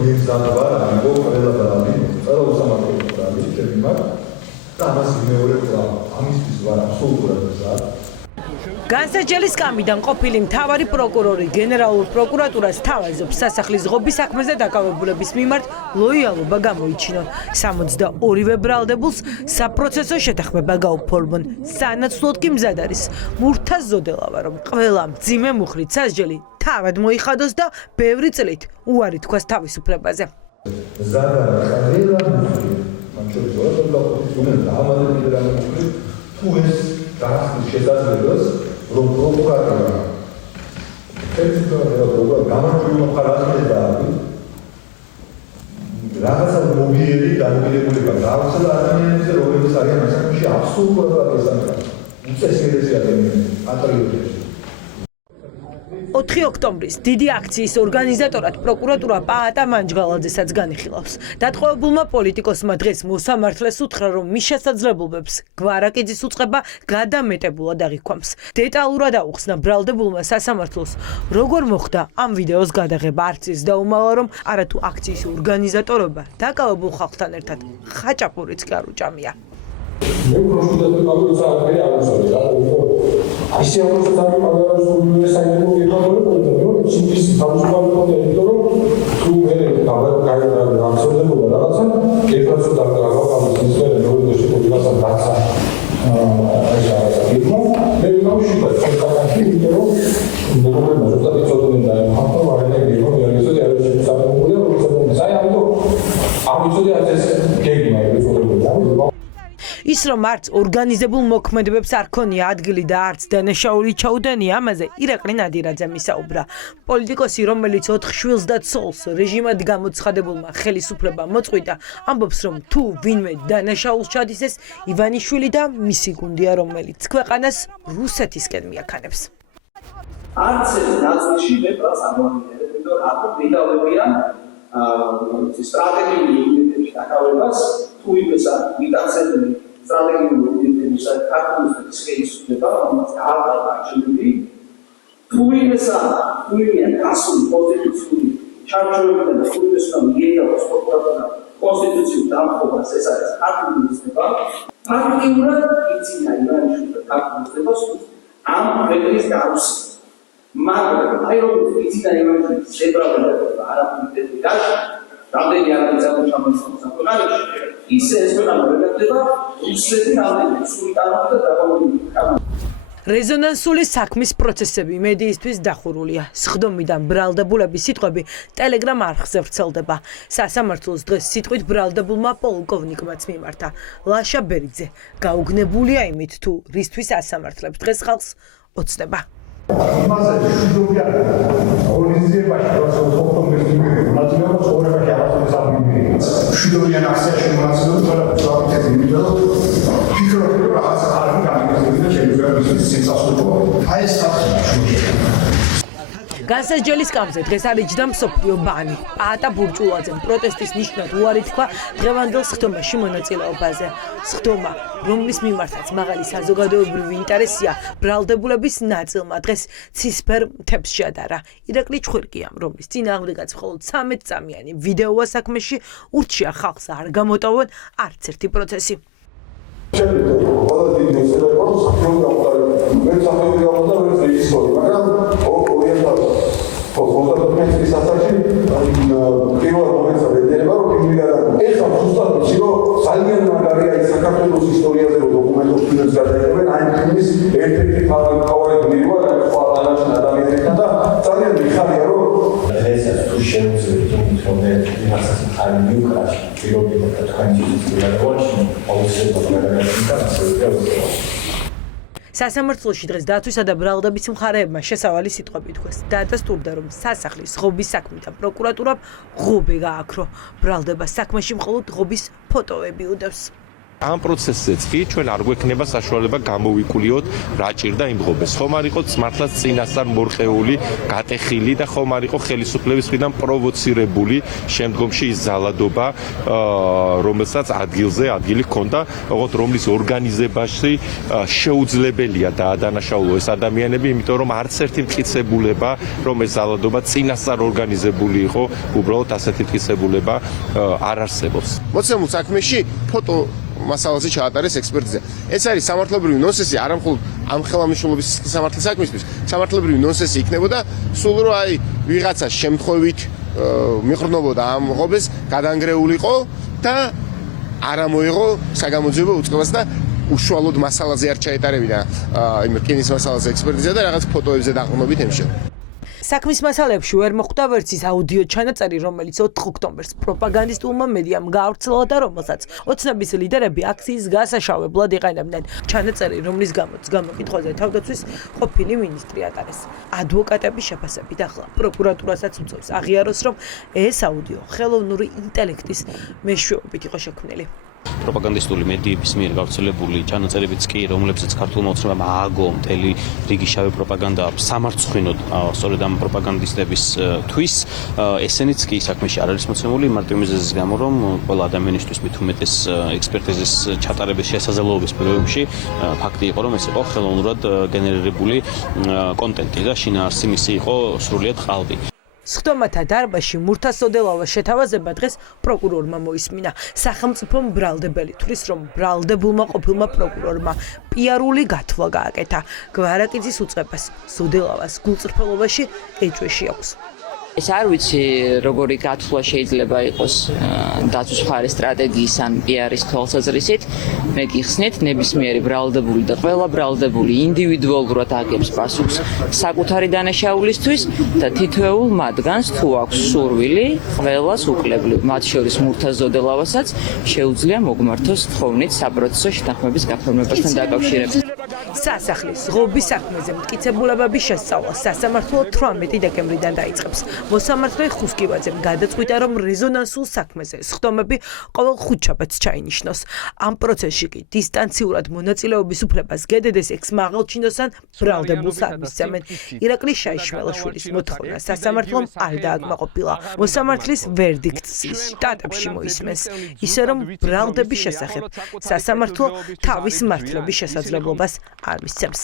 მიემგზავრება იყო ყველა ბრალი, ყველა უსამართლო ბრალი, ჩემი მაგ და ამას მეორე ბრალი. ამისთვის ვარ აბსოლუტურად მზად. განსაჯელის სკამიდან ყოფილი მთავარი პროკურორი გენერალურ პროკურატურას თავაზობს სასახლის ღობის საქმეზე დაკავებულების მიმართ ლოიალობა გამოიჩინონ. 62-ვე ბრალდებულს საპროცესო შეთანხმება გაუფორმონ. სანაცვლოდ კი მზად არის მურთაზ ზოდელავა, რომ ყველა მძიმე მუხლით სასჯელი თავად მოიხადოს და ბევრი წლით უარი თქვას თავისუფლებაზე. მზად არის ყველა მუხლი, მან შორის ყველაფერი უნდა დაამალები და მუხლი თუ ეს გახსნის შესაძლებლობას რომ პროკურატურა ეცნობა გამარჯვება მხარაზე და რაღაცა მოგიერი დამოკიდებულება გააქვს ადამიანებზე, რომლებიც არიან ასაკში აბსოლუტურად ესაკრა. უწესრიგესი ადამიანები, პატრიოტები. 4 ოქტომბრის დიდი აქციის ორგანიზატორად პროკურატურა პაატა მანჯღალაძესაც განიხილავს. დატყვევებულმა პოლიტიკოსმა დღეს მოსამართლეს უთხრა, რომ მის შესაძლებლობებს გვარაკიძის უწყება გადამეტებულად აღიქვამს. დეტალურად აუხსნა ბრალდებულმა სასამართლოს, როგორ მოხდა ამ ვიდეოს გადაღება. არც ის დაუმალა, რომ არათუ აქციის ორგანიზატორობა დაკავებულ ხალხთან ერთად ხაჭაპურიც კი არ უჭამია. მე პროშუდატი პაბლოცა აკერე აუცილე რა ისე ამოსაც არის პაგაროს საერთო ეკონომიკა რომ სიმის თავისუფალი კონტენტი რომ თუ მე გამსოლებულა რაღაცა ერთადაც დაგაგავ ის მე როდესაც შეგვიძლია დაცა მე ნაუშვიდა საკუთარი იმიტომ რომ მეგობრებმა ზუსტად იცოდნენ და ახლა ვარენები რომ რეალიზაცია არის შესაძლებელი რომ საერთოდ ამიცოდე ეს გეგმა ეწოდება ის რომ არც ორგანიზებულ მოქმედებებს არ ქონია ადგილი და არც დანაშაული ჩაუდენია, ამაზე ირაკლი ნადირაძე მისაუბრა. პოლიტიკოსი, რომელიც 4 შვილს და ცოლს რეჟიმად გამოცხადებულმა ხელისუფლება მოწყვიტა, ამბობს, რომ თუ ვინმე დანაშაულს ჩადის, ეს ივანიშვილი და მისი გუნდია, რომელიც ქვეყანას რუსეთისკენ მიაქანებს. არც ეს ნაწილში მე პრას არ მომიწერებ, იმიტომ რომ აქ მიდავებიან სტრატეგიული იდენტების დაკავებას, თუ იმეცა მიტაცებული სტრატეგიული იდენტების ქართულის ხელისუფლება, რომელიც არ აღჭურვილი, თუ იმეცა გასული კონსტიტუციური ჩარჩოებიდან და თუ იმეცა მიეღოს პროკურატურა კონსტიტუციურ დამხობას, ეს არის ქართული მიზნება. ფაქტიურად იცინდა ივანიშვილი და ქართული მიზნებას ამ ქვეყნის გარუსი. მაგრამ აი რომ იცინდა ივანიშვილი შებრალდება არაფერი გაშ რამდენი არის ამოჩამოსა ქვეყანაში ისე ეს ქვეყანა ვერაგდება რუსეთი რამდენი სულტანობა და დაბომბვილი რეზონანსული საქმის პროცესები მედიისთვის დახურულია. სხდომიდან ბრალდებულების სიტყვები ტელეგრამ არხზე ვრცელდება. სასამართლოს დღეს სიტყვით ბრალდებულმა პოლკოვნიკმაც მიმართა. ლაშა ბერიძე გაუგნებულია იმით, თუ რისთვის ასამართლებს დღეს ხალხს ოცნება. იმაზე შუბია ორგანიზებაში პროცესს ოქტომბრის მონაწილეობს ორებაში აღწევს ამბიები. შუბიან აქციაში მონაწილეობს ყველაფერს ვაკეთებ იმიტომ რომ ფიქრობ რომ რაღაც არ გამიგზავნა და შეიძლება ის სენსაცია. აი ეს ხალხი განსაჯელის სკამზე დღეს არიჯდა მსოფლიო ბანი. პაატა ბურჭულაძემ პროტესტის ნიშნად უარი თქვა დღევანდელ სხდომაში მონაწილეობაზე. სხდომა, რომლის მიმართაც მაღალი საზოგადოებრივი ინტერესია, ბრალდებულების ნაწილმა დღეს ცისფერ მთებს შეადარა. ირაკლი ჩხირკიამ, რომლის წინააღმდეგაც მხოლოდ 13 წამიანი ვიდეოა საქმეში, ურჩია ხალხს არ გამოტოვონ არც ერთი პროცესი. ეს ასაკში პირველ მომენტს ვეძებდა რომ ფილმი ეხლა ზუსტად ვიცი რომ ძალიან მაგარია ის საქართველოს ისტორიაზე რომ დოკუმენტურ ფილმს გადაიღებენ აი ფილმის ერთ-ერთი მთავარი გმირია და სხვა ადამიანებთან და ძალიან მიხარია რომ ეს თუ შეუძლია რომ რაღაცას ხარ მიუკრаш პირობითად და თქვენთვის გადაგვაჩინო აუცილებლად გადაგაცემა ასე სასამართლოში დღეს დაცვისა და ბრალდების მხარეებმა შესავალი სიტყვები თქვეს. დაადასტურდა, რომ სასახლის ღობის საქმიდან პროკურატურამ ღობე გააქრო. ბრალდება საქმეში მხოლოდ ღობის ფოტოები უდევს. ამ პროცესზეც კი ჩვენ არ გვექნება საშუალება გამოვიკულიოთ რა ჭირდა იმღობეს. ხომ არ იყო მართლაც წინასწარ მორყეული, გატეხილი და ხომ არ იყო ხელისუფლების მხრიდან პროვოცირებული შემდგომში ის ზალადობა, რომელსაც ადგილი ჰქონდა, ოღონდ რომლის ორგანიზებაში შეუძლებელია დაადანაშაულო ეს ადამიანები, იმიტომ რომ არც ერთი მტკიცებულება, რომ ეს ზალადობა წინასწარ ორგანიზებული იყო, უბრალოდ ასეთი მტკიცებულება არ არსებობს. მოცემულ საქმეში ფოტო მასალაზე ჩაატარეს ექსპერტიზა. ეს არის სამართლებრივი ნონსენსი, არა მხოლოდ ამ ხელმძღვანელობის სამართლის საქმისთვის, სამართლებრივი ნონსენსი იქნებოდა, სულ რომ აი ვიღაცა შემთხვევით მიყრნობოდა ამ ღობეს, გადანგრეულიყო და არ ამოიღო საგამოძიებო უწყებას და უშუალოდ მასალაზე არ ჩაეტარებინა იმ რკინის მასალაზე ექსპერტიზა და რაღაც ფოტოებზე დაყრდნობით ემშა. საქმის მასალებში ვერ მოხვდა ვერც ის აუდიო ჩანაწერი, რომელიც 4 ოქტომბერს პროპაგანდისტულმა მედიამ გაავრცელა და რომელსაც ოცნების ლიდერები აქციის გასაშავებლად იყენებდნენ. ჩანაწერი, რომლის გამოც გამოკითხვაზე თავდაცვის ყოფილი მინისტრი ატარეს. ადვოკატების შეფასებით ახლა პროკურატურასაც უწევს აღიაროს, რომ ეს აუდიო ხელოვნური ინტელექტის მეშვეობით იყო შექმნილი. პროპაგანდისტული მედიების მიერ გავრცელებული ჩანაწერებიც კი, რომლებსაც ქართულმა ოცნებამ ააგო მთელი რიგი შავი პროპაგანდა სამარცხვინოდ სწორედ ამ პროპაგანდისტების თვის, ესენიც კი საქმეში არ არის მოცემული მარტივ მიზეზის გამო, რომ ყველა ადამიანისთვის მით უმეტეს ექსპერტიზის ჩატარების შესაძლებლობის პირობებში ფაქტი იყო, რომ ეს იყო ხელოვნურად გენერირებული კონტენტი და შინაარსი მისი იყო სრულიად ყალბი. სხდომათა დარბაზში მურთასოდელავას შეთავაზება დღეს პროკურორმა მოისმინა. სახელმწიფომ ბრალდებელი თვლის, რომ ბრალდებულმა ყოფილმა პროკურორმა პიარული გათვლა გააკეთა. გვარაკიძის უწყებას სოდელავას გულწრფელობაში ეჭვეში აქვს. ეს არ ვიცი როგორი გათვლა შეიძლება იყოს დაცვის მხარის სტრატეგიის ან პიარის თვალსაზრისით. მე გიხსნით, ნებისმიერი ბრალდებული და ყველა ბრალდებული ინდივიდუალურად აგებს პასუხს საკუთარი დანაშაულისთვის და თითოეულ მათგანს თუ აქვს სურვილი, ყველას უკლებლივ, მათ შორის მურთაზ ზოდელავასაც შეუძლია მოგმართოს თხოვნით საპროცესო შეთანხმების გაფორმებასთან დაკავშირებით. სასახლის ღობის საქმეზე მტკიცებულებების შესწავლა სასამართლო 18 დეკემბრიდან დაიწყებს. მოსამართლე ხუსკივაძემ გადაწყვიტა, რომ რეზონანსულ საქმეზე სხდომები ყოველ ხუთშაბათს ჩაინიშნოს. ამ პროცესში კი დისტანციურად მონაწილეობის უფლებას გედედეს ექსმაღალჩინოს ან ბრალდებულს არ მისცემენ. ირაკლი შაიშველაშვილის მოთხოვნა სასამართლომ არ დააკმაყოფილა. მოსამართლის ვერდიქტს შტატებში მოისმენს, ისე რომ ბრალდების შესახებ სასამართლო თავის მართლების შესაძლებლობას არ მისცემს.